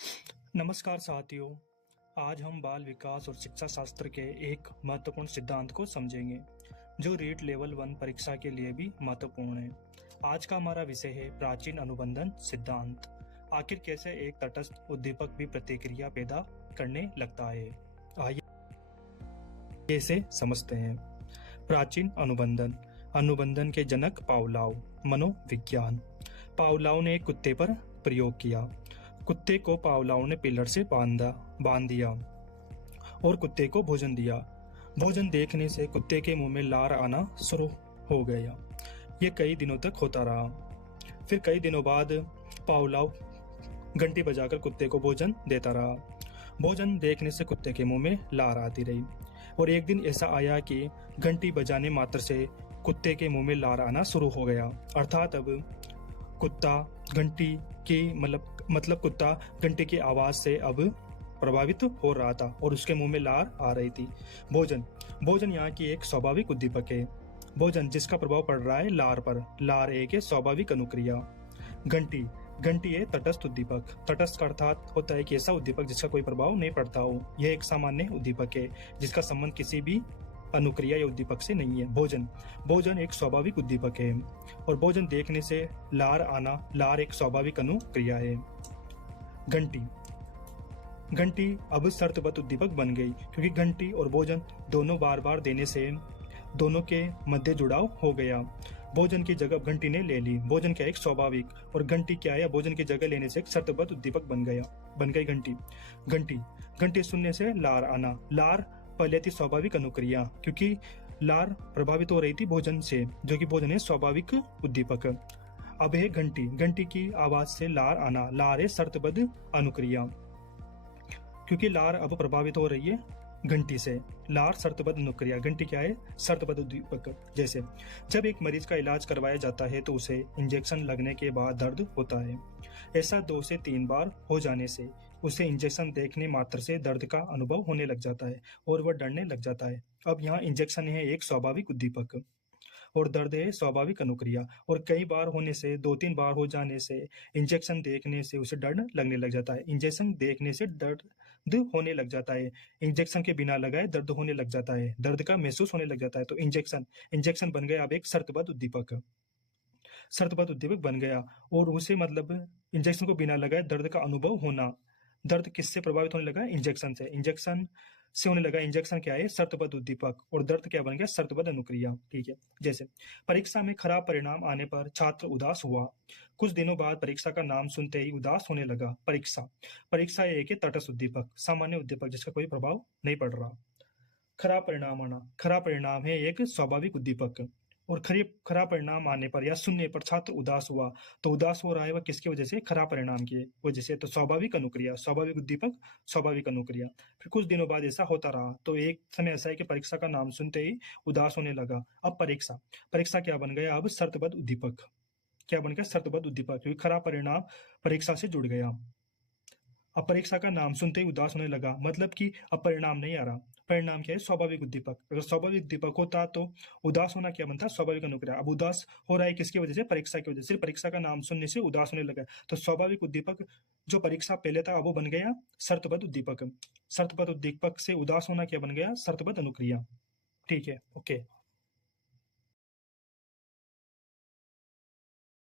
नमस्कार साथियों। आज हम बाल विकास और शिक्षा शास्त्र के एक महत्वपूर्ण सिद्धांत को समझेंगे जो रीट लेवल 1 परीक्षा के लिए भी महत्वपूर्ण है। आज का हमारा विषय है प्राचीन अनुबंधन सिद्धांत। आखिर कैसे एक तटस्थ उद्दीपक भी प्रतिक्रिया पैदा करने लगता है, आइए इसे समझते हैं। प्राचीन अनुबंधन। अनुबंधन के जनक पावलोव। मनोविज्ञान। पावलोव ने एक कुत्ते पर प्रयोग किया। कुत्ते को पावलोव ने पिलर से बांध दिया और कुत्ते को भोजन दिया। भोजन देखने से कुत्ते के मुंह में लार आना शुरू हो गया। ये कई दिनों तक होता रहा। फिर कई दिनों बाद पावलोव घंटी बजाकर कुत्ते को भोजन देता रहा। भोजन देखने से कुत्ते के मुंह में लार आती रही और एक दिन ऐसा आया कि घंटी बजाने मात्र से कुत्ते के मुंह में लार आना शुरू हो गया। अर्थात अब कुत्ता घंटी की मतलब कुत्ता घंटी की आवाज से अब प्रभावित हो रहा था और उसके मुंह में लार आ रही थी। भोजन यहाँ की एक स्वाभाविक उद्दीपक है। भोजन जिसका प्रभाव पड़ रहा है लार पर। लार एक है स्वाभाविक अनुक्रिया। घंटी है तटस्थ उद्दीपक। तटस्थ का अर्थात होता है कि ऐसा उद्दीपक जिसका कोई प्रभाव नहीं पड़ता हो। यह एक सामान्य उद्दीपक है जिसका संबंध किसी भी अनुक्रिया या उद्दीपक से नहीं है। भोजन एक स्वाभाविक उद्दीपक है और भोजन देखने से लार आना, लार एक स्वाभाविक अनुक्रिया है। घंटी अब शर्तबद्ध उद्दीपक बन गई क्योंकि घंटी और भोजन दोनों बार बार देने से दोनों के मध्य जुड़ाव हो गया। भोजन की जगह घंटी ने ले ली। भोजन क्या एक स्वाभाविक और घंटी क्या है, भोजन की जगह लेने से एक शर्तबद्ध उद्दीपक बन गई घंटी सुनने से लार आना। लार पहले थी स्वाभाविक अनुक्रिया क्योंकि लार प्रभावित हो रही थी भोजन से, जो कि भोजन है स्वाभाविक उद्दीपक। अब है घंटी की आवाज से लार आना। लार है शर्तबद्ध अनुक्रिया क्योंकि लार अब प्रभावित हो रही है घंटी से। लार शर्तबद्ध अनुक्रिया। घंटी क्या है, शर्तबद्ध उद्दीपक। जैसे जब एक मरीज का इलाज करवाया जाता है तो उसे इंजेक्शन लगने के बाद दर्द होता है। ऐसा 2 से 3 बार हो जाने से उसे इंजेक्शन देखने मात्र से दर्द का अनुभव होने लग जाता है और वह डरने लग जाता है। अब यहाँ इंजेक्शन है एक स्वाभाविक उद्दीपक और दर्द है स्वाभाविक अनुक्रिया। और कई बार होने से, 2-3 बार हो जाने से इंजेक्शन देखने से उसे डर लगने लग जाता है। इंजेक्शन देखने से दर्द होने लग जाता है। इंजेक्शन के बिना लगाए दर्द होने लग जाता है, दर्द का महसूस होने लग जाता है। तो इंजेक्शन बन गया अब एक शर्तबद्ध उद्दीपक बन गया और उसे इंजेक्शन को बिना लगाए दर्द का अनुभव होना। दर्द किससे प्रभावित होने लगा, इंजेक्शन से होने लगा। इंजेक्शन क्या है, शर्तबद्ध उद्दीपक और दर्द क्या बन गया, शर्तबद्ध अनुक्रिया। ठीक है। जैसे परीक्षा में खराब परिणाम आने पर छात्र उदास हुआ। कुछ दिनों बाद परीक्षा का नाम सुनते ही उदास होने लगा। परीक्षा एक है तटस्थ उद्दीपक, सामान्य उद्दीपक जिसका कोई प्रभाव नहीं पड़ रहा। खराब परिणाम आना। खराब परिणाम है एक स्वाभाविक उद्दीपक और खराब परिणाम आने पर या सुनने पर छात्र उदास हुआ। तो उदास हो रहा है वह किसकी वजह से, खराब परिणाम की वजह से। तो स्वाभाविक अनुक्रिया, स्वाभाविक उद्दीपक, स्वाभाविक अनुक्रिया। फिर कुछ दिनों बाद ऐसा होता रहा तो एक समय ऐसा है कि परीक्षा का नाम सुनते ही उदास होने लगा। अब परीक्षा क्या बन गया, अब शर्तबद्ध उद्दीपक। क्या बन गया, शर्तबद्ध उद्दीपक, क्योंकि खराब परिणाम परीक्षा से जुड़ गया। अब परीक्षा का नाम सुनते ही उदास होने लगा, मतलब कि अब परिणाम नहीं आ रहा। परिणाम क्या है, स्वाभाविक उद्दीपक। अगर स्वाभाविक उद्दीपक होता तो उदास होना क्या बनता, स्वाभाविक अनुक्रिया। अब उदास हो रहा है किसकी वजह से, परीक्षा की वजह से। परीक्षा का नाम सुनने से उदास होने लगा तो स्वाभाविक उद्दीपक जो परीक्षा पहले था अब वो बन गया शर्तबद्ध उद्दीपक। शर्तबद्ध उद्दीपक से उदास होना क्या बन गया, शर्तबद्ध अनुक्रिया। ठीक है, ओके।